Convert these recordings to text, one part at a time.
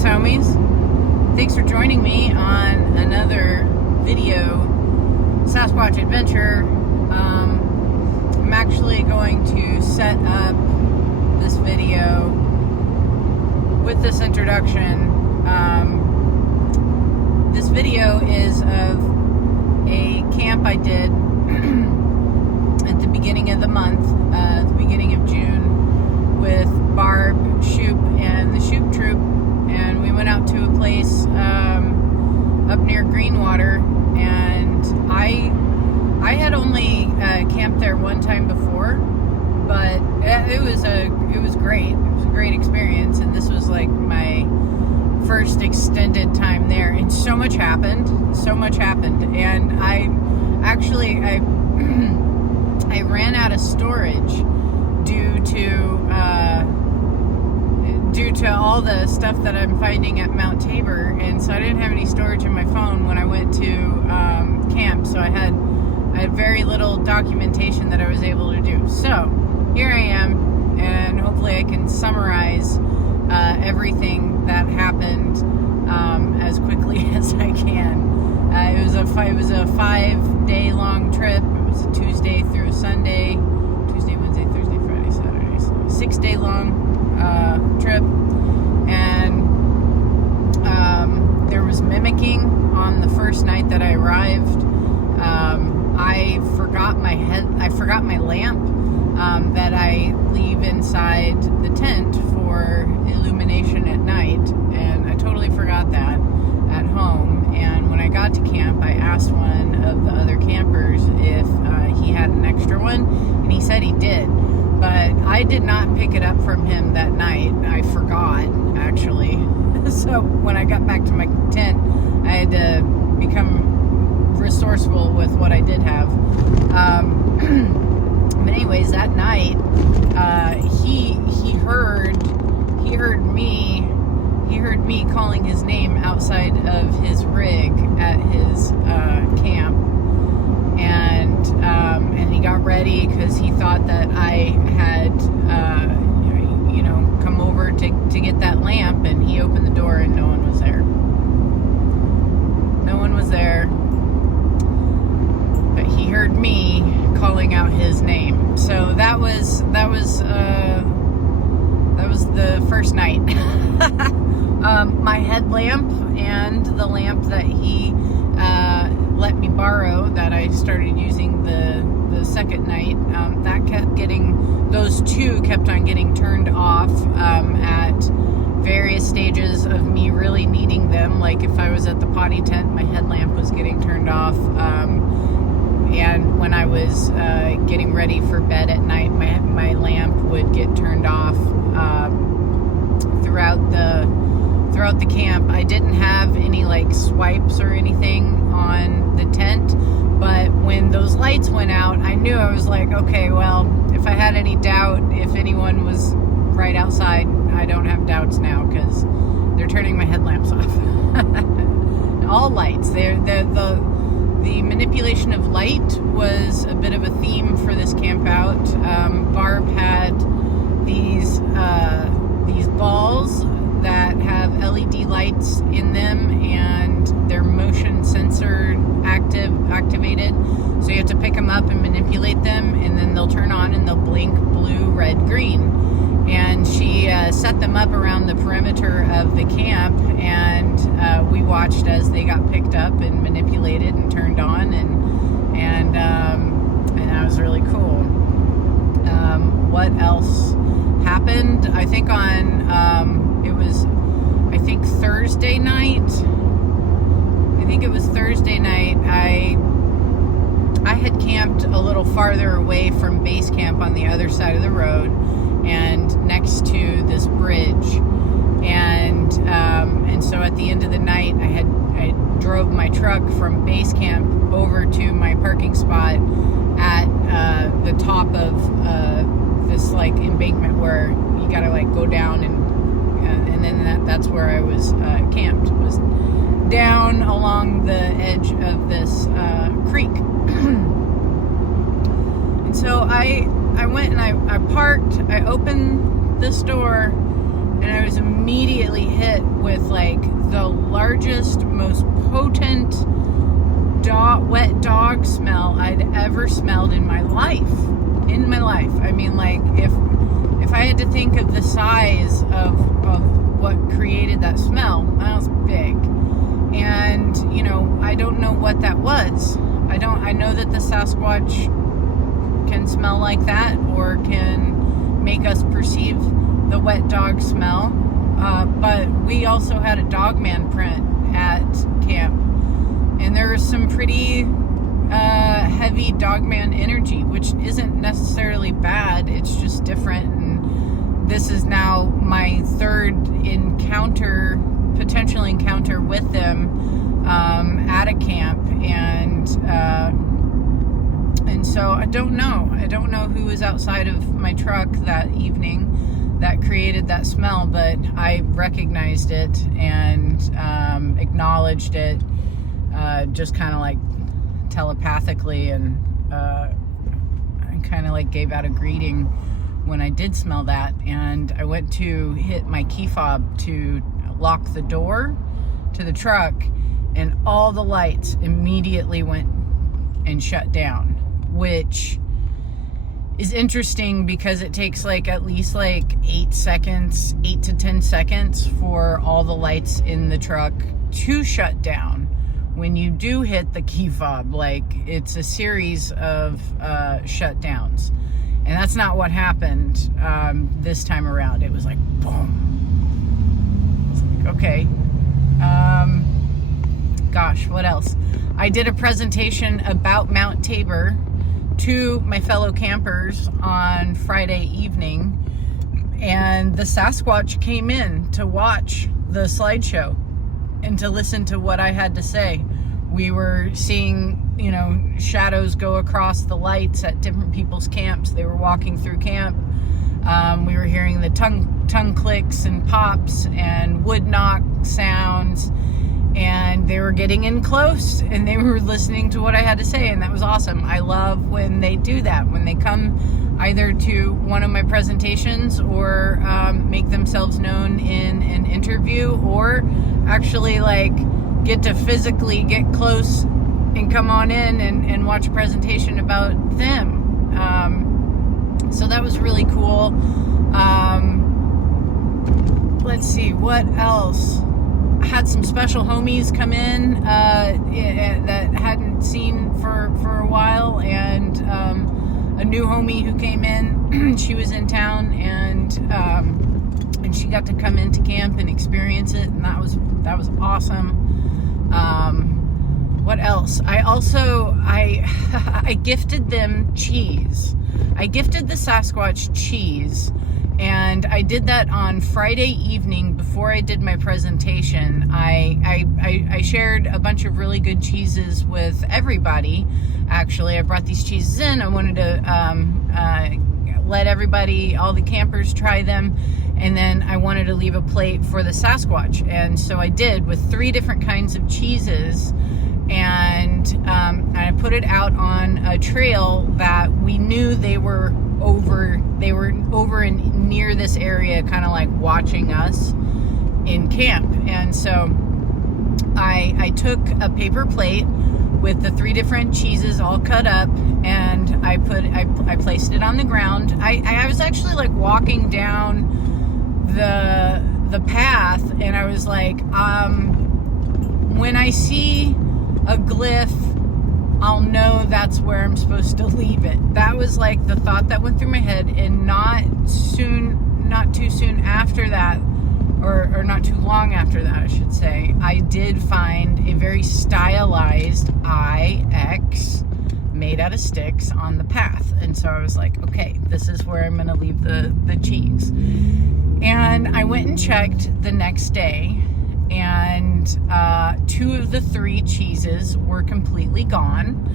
Greetings, homies. Thanks for joining me on another video Sasquatch adventure. I'm actually going to set up this video with this introduction. This video is of a camp I did at the beginning of the month, the beginning of June, with Barb, Shoop, and the Shoop Troop, and we went out to a place up near Greenwater, and I had only camped there one time before, but it was great. It was a great experience, and this was like my first extended time there, and so much happened, and I ran out of storage due to all the stuff that I'm finding at Mount Tabor, and so I didn't have any storage in my phone when I went to camp, so I had very little documentation that I was able to do. So here I am, and hopefully I can summarize everything that happened as quickly as I can. It was a 5-day long trip. It was a Tuesday through a Sunday, Tuesday, Wednesday, Thursday, Friday, Saturday, so 6-day long trip, and there was mimicking on the first night that I arrived. I forgot my lamp that I leave inside the tent for illumination at night, and I totally forgot that at home. And when I got to camp, I asked one of the other campers if he had an extra one, and he said he did, but I did not pick it up from him that night. I forgot, actually. So when I got back to my tent, I had to become resourceful with what I did have. But anyways, that night, he heard me calling his name outside of his rig at his camp, and he got ready because he thought that I had come over to get that lamp, and he opened the door and no one was there. But he heard me calling out his name. So that was the first night. My headlamp and the lamp that he let me borrow, that I started using the second night, those two kept on getting turned off at various stages of me really needing them. Like if I was at the potty tent, my headlamp was getting turned off, and when I was getting ready for bed at night, my lamp would get turned off throughout the camp. I didn't have any like swipes or anything on the tent, but when those lights went out, I knew, I was like, okay, well, if I had any doubt if anyone was right outside, I don't have doubts now, because they're turning my headlamps off. All lights. The manipulation of light was a bit of a theme for this camp out. Barb had these balls that have LED lights in them, and they're motion sensor activated. So you have to pick them up and manipulate them, and then they'll turn on and they'll blink blue, red, green. And she set them up around the perimeter of the camp, and we watched as they got picked up and manipulated and turned on, and that was really cool. What else happened? I think on Thursday night. I had camped a little farther away from base camp on the other side of the road, and next to this bridge, and so at the end of the night, I drove my truck from base camp over to my parking spot at the top of this like embankment where you gotta like go down, and then that's where I was camped. It was down along the edge of this creek. And so I went and I parked, I opened this door, and I was immediately hit with the largest, most potent wet dog smell I'd ever smelled in my life. I mean, like, if I had to think of the size of what created that smell, that was big. And, you know, I don't know what that was. I know that the Sasquatch can smell like that, or can make us perceive the wet dog smell. But we also had a Dogman print at camp, and there was some pretty heavy Dogman energy, which isn't necessarily bad. It's just different. And this is now my third potential encounter with them at a camp, and so I don't know who was outside of my truck that evening that created that smell, but I recognized it and acknowledged it, just kind of like telepathically, and kind of like gave out a greeting when I did smell that. And I went to hit my key fob to lock the door to the truck, and all the lights immediately went and shut down, which is interesting because it takes like at least like 8 to 10 seconds for all the lights in the truck to shut down when you do hit the key fob. Like, it's a series of shutdowns, and that's not what happened this time around. It was like boom. It's like, okay. Gosh, what else? I did a presentation about Mount Tabor to my fellow campers on Friday evening, and the Sasquatch came in to watch the slideshow and to listen to what I had to say. We were seeing, you know, shadows go across the lights at different people's camps. They were walking through camp. We were hearing the tongue clicks and pops and wood knock sounds, and they were getting in close, and they were listening to what I had to say, and that was awesome. I love when they do that, when they come either to one of my presentations or make themselves known in an interview, or actually like get to physically get close and come on in and watch a presentation about them. So that was really cool. Let's see, what else? I had some special homies come in that hadn't seen for a while, and a new homie who came in. She was in town, and she got to come into camp and experience it, and that was awesome. What else? I gifted them cheese. I gifted the Sasquatch cheese, and I did that on Friday evening before I did my presentation. I shared a bunch of really good cheeses with everybody. Actually, I brought these cheeses in. I wanted to let everybody, all the campers, try them, and then I wanted to leave a plate for the Sasquatch. And so I did, with 3 different kinds of cheeses, and I put it out on a trail that we knew they were over and near this area, kind of like watching us in camp. And so I took a paper plate with the 3 different cheeses all cut up, and I placed it on the ground. I was actually like walking down the path, and I was like, when I see a glyph, I'll know that's where I'm supposed to leave it. That was like the thought that went through my head, and not too soon after that, or not too long after that, I should say, I did find a very stylized IX made out of sticks on the path. And so I was like, okay, this is where I'm gonna leave the cheese. And I went and checked the next day, and 2 of the 3 cheeses were completely gone.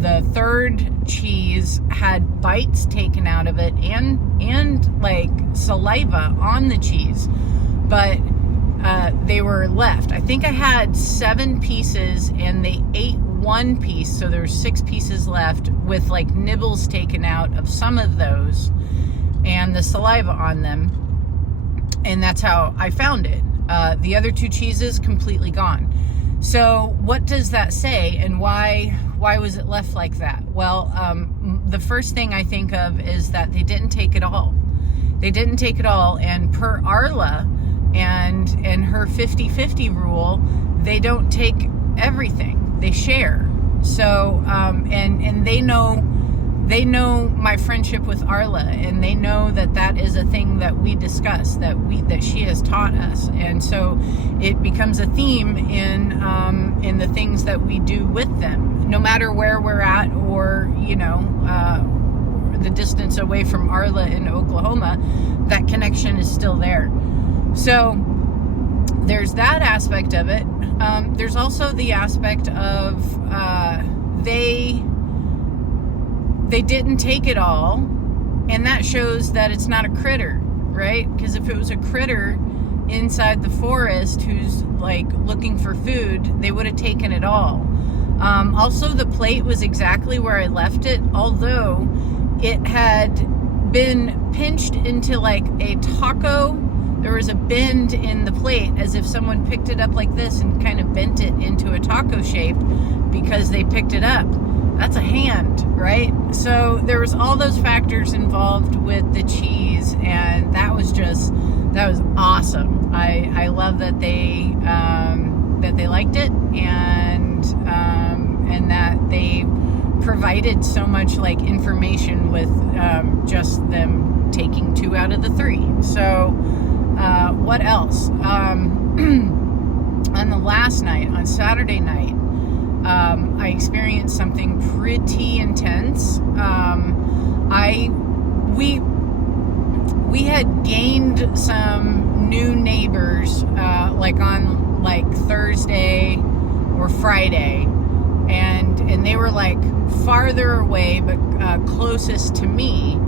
The third cheese had bites taken out of it, and like saliva on the cheese, but they were left. I think I had 7 pieces, and they ate 1 piece, so there's 6 pieces left with like nibbles taken out of some of those and the saliva on them. And that's how I found it. The other 2 cheeses completely gone. So what does that say, and why was it left like that? Well, the first thing I think of is that they didn't take it all. They didn't take it all, and per Arla and her 50-50 rule, they don't take everything. They share. So and they know my friendship with Arla, and they know that is a thing that we discuss, that she has taught us, and so it becomes a theme in the things that we do with them, no matter where we're at, or the distance away from Arla in Oklahoma. That connection is still there. So there's that aspect of it. There's also the aspect of they didn't take it all, and that shows that it's not a critter, right? Because if it was a critter inside the forest who's like looking for food, they would have taken it all. Also, the plate was exactly where I left it, although it had been pinched into like a taco. There was a bend in the plate, as if someone picked it up like this and kind of bent it into a taco shape because they picked it up. That's a hand, right? So there was all those factors involved with the cheese, and that was awesome. I love that they liked it, and that they provided so much like information with just them taking 2 out of the 3. So what else? On the last night, on Saturday night, I experienced something pretty intense. We had gained some new neighbors, like on like Thursday or Friday, and they were like farther away, but closest to me,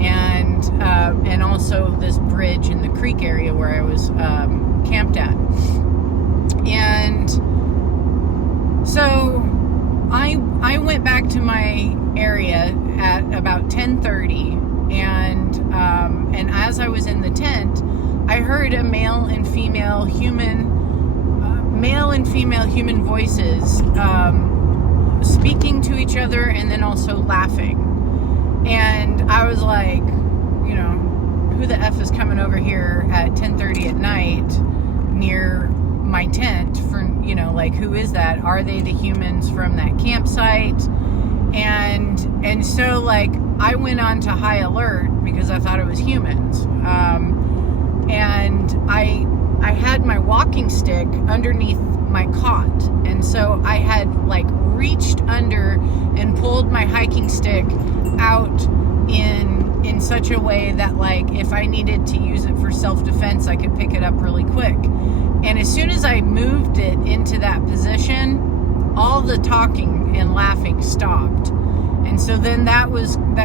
and also this bridge in the creek area where I was camped at. And so I went back to my area at about 10:30, and as I was in the tent, I heard a male and female human voices speaking to each other, and then also laughing. And I was like, who the F is coming over here at 10:30 at night near my tent for, like, who is that? Are they the humans from that campsite? And so, like, I went on to high alert because I thought it was humans. And I had my walking stick underneath my cot, and so I had like reached under and pulled my hiking stick out in such a way that, like, if I needed to use it for self-defense, I could pick it up really quick. And as soon as I moved it into that position, all the talking and laughing stopped. And so then that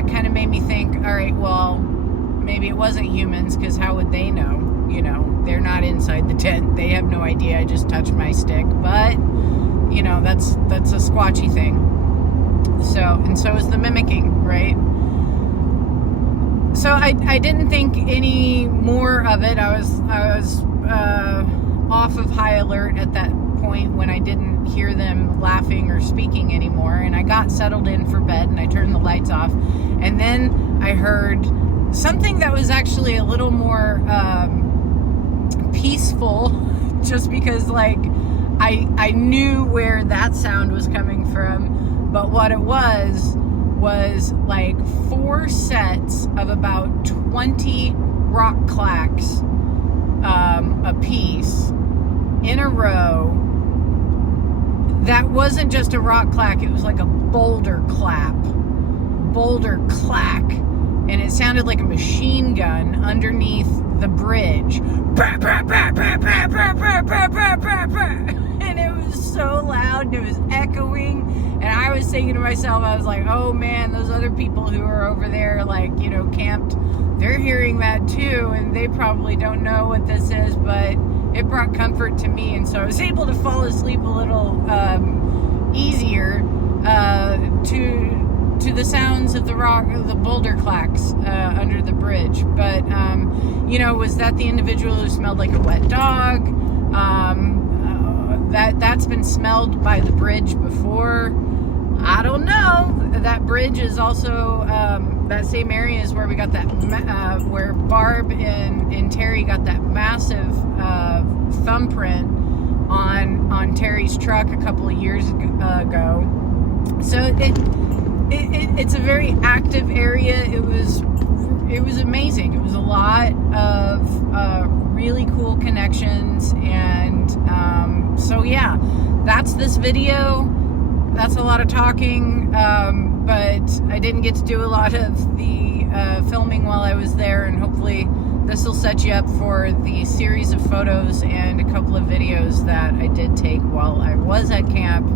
kind of made me think, all right, well, maybe it wasn't humans, because how would they know? They're not inside the tent. They have no idea I just touched my stick. But, that's a squatchy thing. So is the mimicking, right? So I didn't think any more of it. I was off of high alert at that point when I didn't hear them laughing or speaking anymore, and I got settled in for bed, and I turned the lights off, and then I heard something that was actually a little more peaceful, just because, like, I knew where that sound was coming from. But what it was like 4 sets of about 20 rock clacks a piece in a row. That wasn't just a rock clack, it was like a boulder clack, and it sounded like a machine gun underneath the bridge. And it was so loud, and it was echoing, and I was thinking to myself, I was like, oh man, those other people who are over there, like, camped, they're hearing that too, and they probably don't know what this is, but it brought comfort to me, and so I was able to fall asleep a little easier to the sounds of the boulder clacks under the bridge. But was that the individual who smelled like a wet dog? That's been smelled by the bridge before. I don't know. That bridge is also that same area is where we got that where Barb and Terry got that massive thumbprint on Terry's truck a couple of years ago. So it's a very active area. It was amazing. It was a lot of really cool connections, and so yeah, that's this video. That's a lot of talking, but I didn't get to do a lot of the filming while I was there, and hopefully this will set you up for the series of photos and a couple of videos that I did take while I was at camp.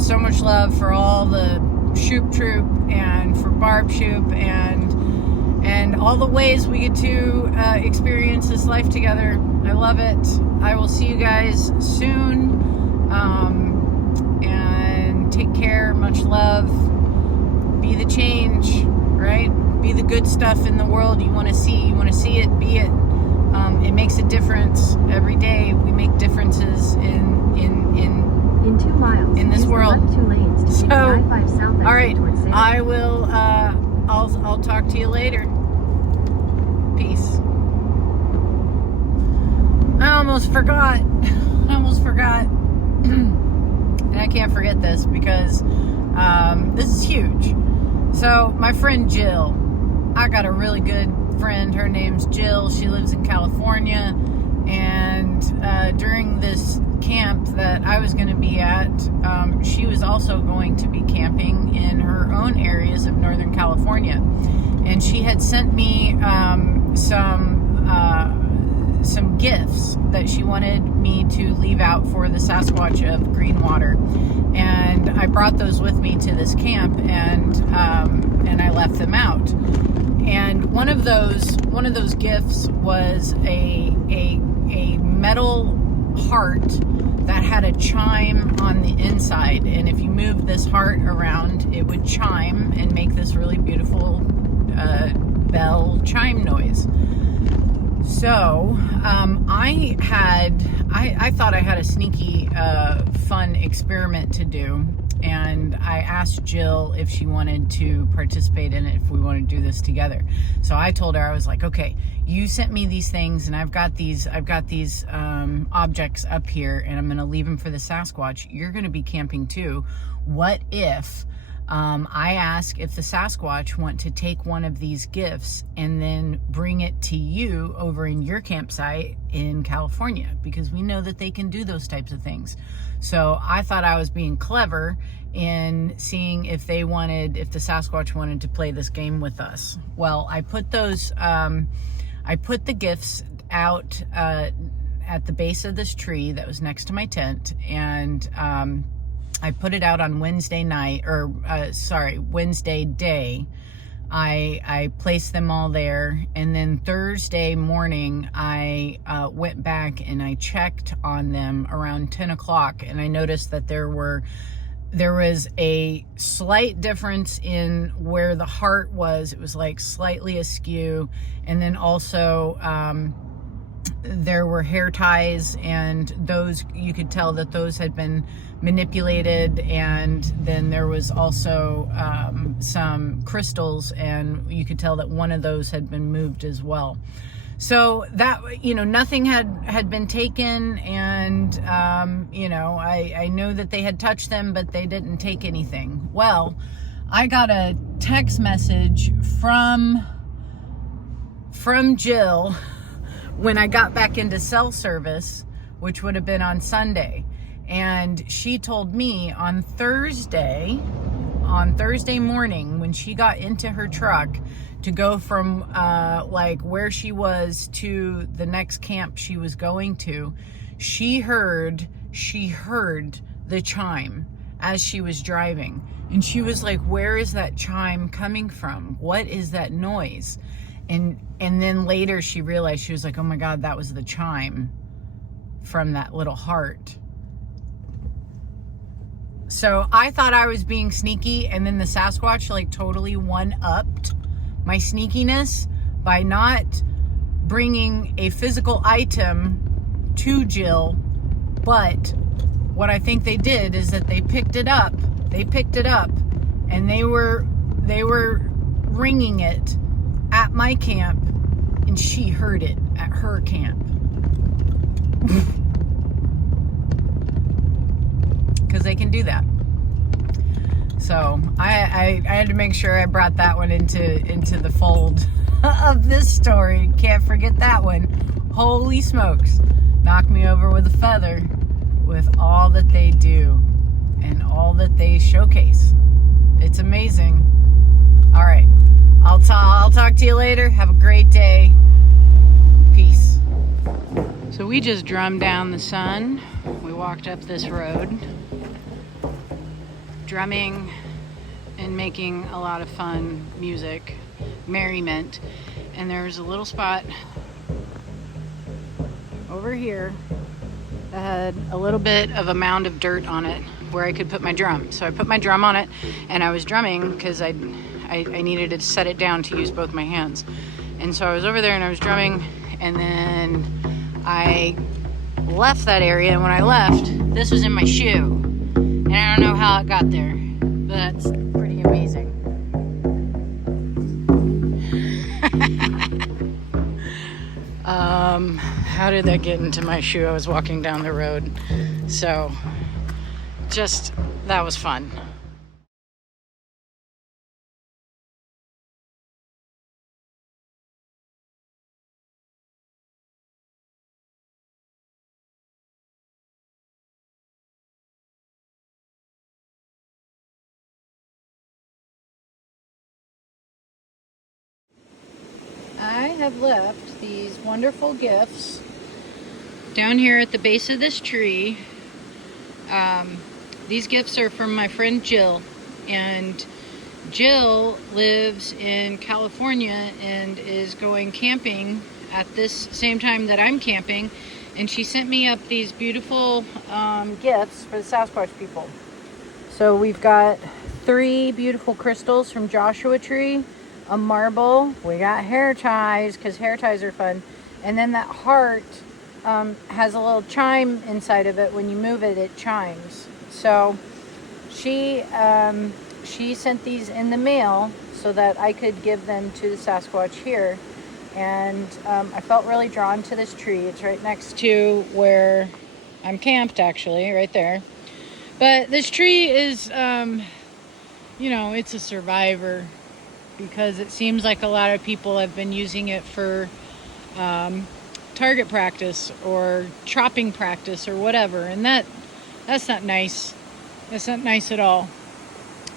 So much love for all the Shoop Troop and for Barb Shoop and all the ways we get to experience this life together. I love it. I will see you guys soon. And take care. Much love. Be the change, right? Be the good stuff in the world you want to see. You want to see it, be it. It makes a difference. Every day we make differences in 2 miles in this world. 2 lanes to I-5 south. All right, I will. I'll talk to you later. Peace. I almost forgot. And I can't forget this because this is huge. So my friend Jill, I got a really good friend. Her name's Jill. She lives in California, and during this camp that I was going to be at, she was also going to be camping in her own areas of Northern California, and she had sent me some gifts that she wanted me to leave out for the Sasquatch of Greenwater, and I brought those with me to this camp, and I left them out. And one of those gifts was a metal heart that had a chime on the inside, and if you moved this heart around, it would chime and make this really beautiful bell chime noise. So I thought I had a sneaky fun experiment to do, and I asked Jill if she wanted to participate in it, if we want to do this together. So I told her, I was like, okay, you sent me these things, and I've got these objects up here, and I'm going to leave them for the Sasquatch. You're going to be camping too. What if I ask if the Sasquatch want to take one of these gifts and then bring it to you over in your campsite in California, because we know that they can do those types of things. So I thought I was being clever in seeing if the Sasquatch wanted to play this game with us. Well, I put the gifts out at the base of this tree that was next to my tent, and I put it out on Wednesday day. I placed them all there, and then Thursday morning I went back and I checked on them around 10 o'clock, and I noticed that there was a slight difference in where the heart was. It was like slightly askew, and then also there were hair ties, and those, you could tell that those had been manipulated, and then there was also some crystals, and you could tell that one of those had been moved as well. So that, nothing had been taken, and I know that they had touched them, but they didn't take anything. Well, I got a text message from Jill when I got back into cell service, which would have been on Sunday. And she told me on Thursday morning, when she got into her truck to go from where she was to the next camp she was going to, she heard the chime as she was driving. And she was like, where is that chime coming from? What is that noise? And then later she realized, she was like, oh my God, that was the chime from that little heart. So I thought I was being sneaky, and then the Sasquatch totally one-upped my sneakiness by not bringing a physical item to Jill, but what I think they did is that they picked it up. They picked it up, and they were ringing it at my camp, and she heard it at her camp. Because they can do that. So I had to make sure I brought that one into the fold of this story. Can't forget that one. Holy smokes. Knocked me over with a feather with all that they do and all that they showcase. It's amazing. All right. I'll talk to you later. Have a great day. Peace. So we just drummed down the sun. We walked up this road, drumming and making a lot of fun music, merriment. And there was a little spot over here that had a little bit of a mound of dirt on it where I could put my drum. So I put my drum on it, and I was drumming because I needed to set it down to use both my hands. And so I was over there and I was drumming, and then I left that area, and when I left, this was in my shoe. And I don't know how it got there, but that's pretty amazing. How did that get into my shoe? I was walking down the road. So, that was fun. I have left these wonderful gifts down here at the base of this tree. These gifts are from my friend Jill, and Jill lives in California and is going camping at this same time that I'm camping, and she sent me up these beautiful gifts for the Sasquatch people. So we've got 3 beautiful crystals from Joshua Tree, a marble, we got hair ties because hair ties are fun, and then that heart has a little chime inside of it. When you move it, it chimes. So she sent these in the mail so that I could give them to the Sasquatch here. And I felt really drawn to this tree. It's right next to where I'm camped, actually, right there. But this tree is, it's a survivor because it seems like a lot of people have been using it for target practice or chopping practice or whatever. And that's not nice. That's not nice at all.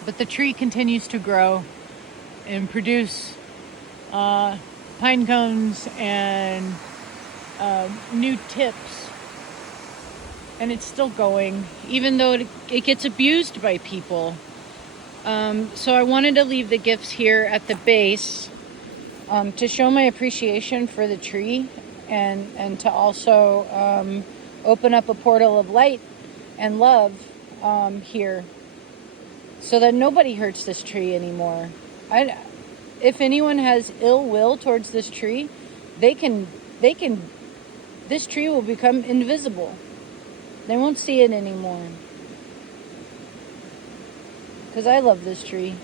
But the tree continues to grow and produce pine cones and new tips, and it's still going, even though it gets abused by people. So I wanted to leave the gifts here at the base to show my appreciation for the tree, and to also open up a portal of light and love here, so that nobody hurts this tree anymore. If anyone has ill will towards this tree, this tree will become invisible. They won't see it anymore. Because I love this tree,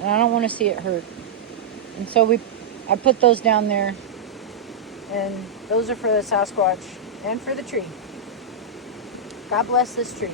and I don't want to see it hurt. And so I put those down there, and those are for the Sasquatch and for the tree. God bless this tree.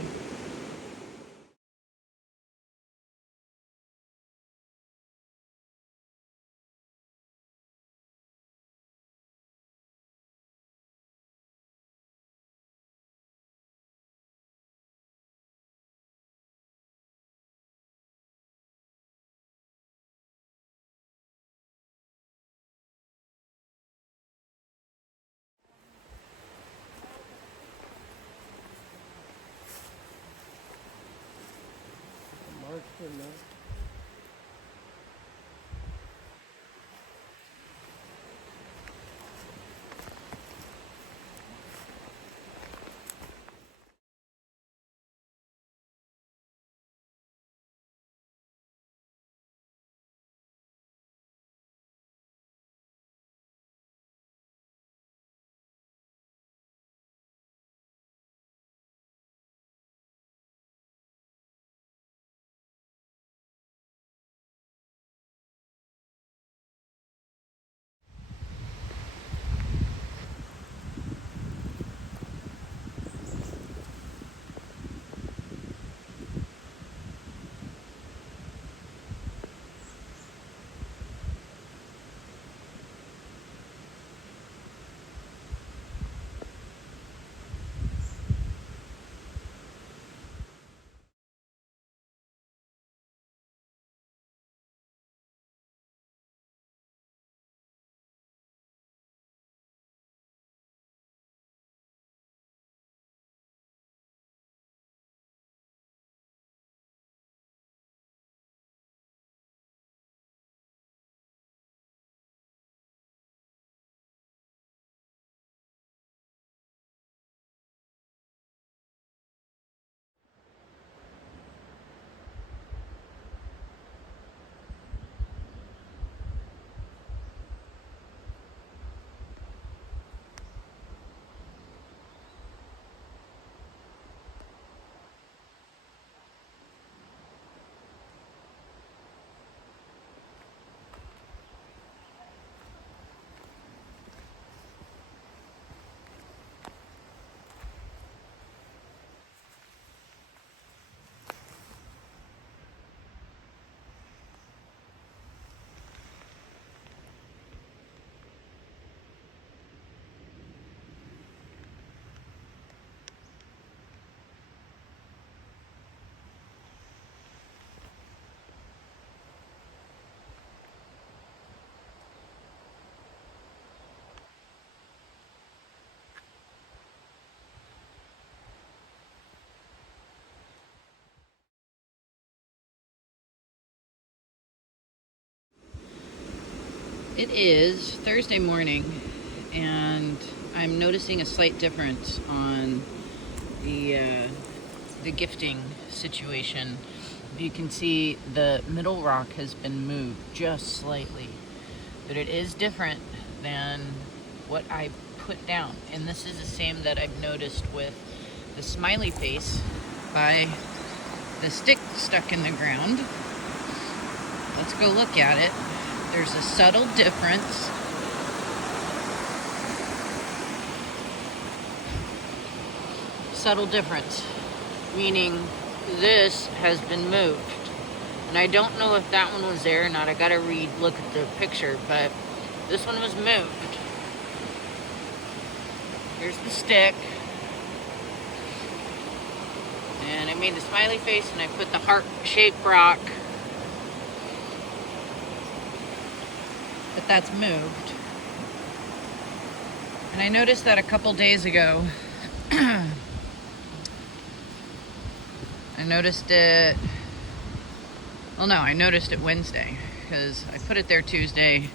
It is Thursday morning, and I'm noticing a slight difference on the gifting situation. You can see the middle rock has been moved just slightly, but it is different than what I put down. And this is the same that I've noticed with the smiley face by the stick stuck in the ground. Let's go look at it. There's a subtle difference. Subtle difference, meaning this has been moved. And I don't know if that one was there or not. I gotta look at the picture, but this one was moved. Here's the stick. And I made the smiley face and I put the heart-shaped rock. But that's moved. And I noticed that a couple days ago. I noticed it Wednesday, because I put it there Tuesday.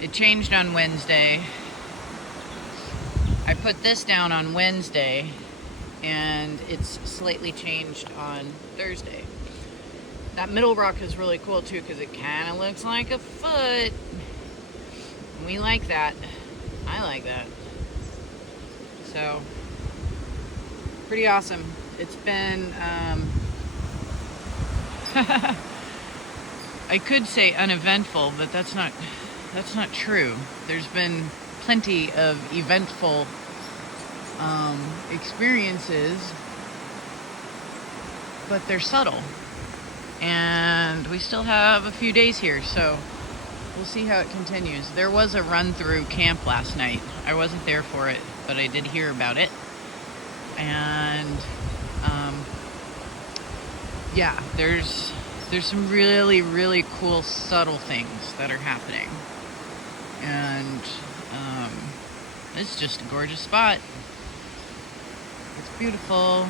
It changed on Wednesday. I put this down on Wednesday, and it's slightly changed on Thursday. That middle rock is really cool too, because it kind of looks like a foot. We like that. I like that. So, pretty awesome. It's been, I could say uneventful, but that's not true. There's been plenty of eventful experiences, but they're subtle. And we still have a few days here, so we'll see how it continues. There was a run-through camp last night. I wasn't there for it, but I did hear about it. And yeah, there's some really, really cool subtle things that are happening. And it's just a gorgeous spot. It's beautiful.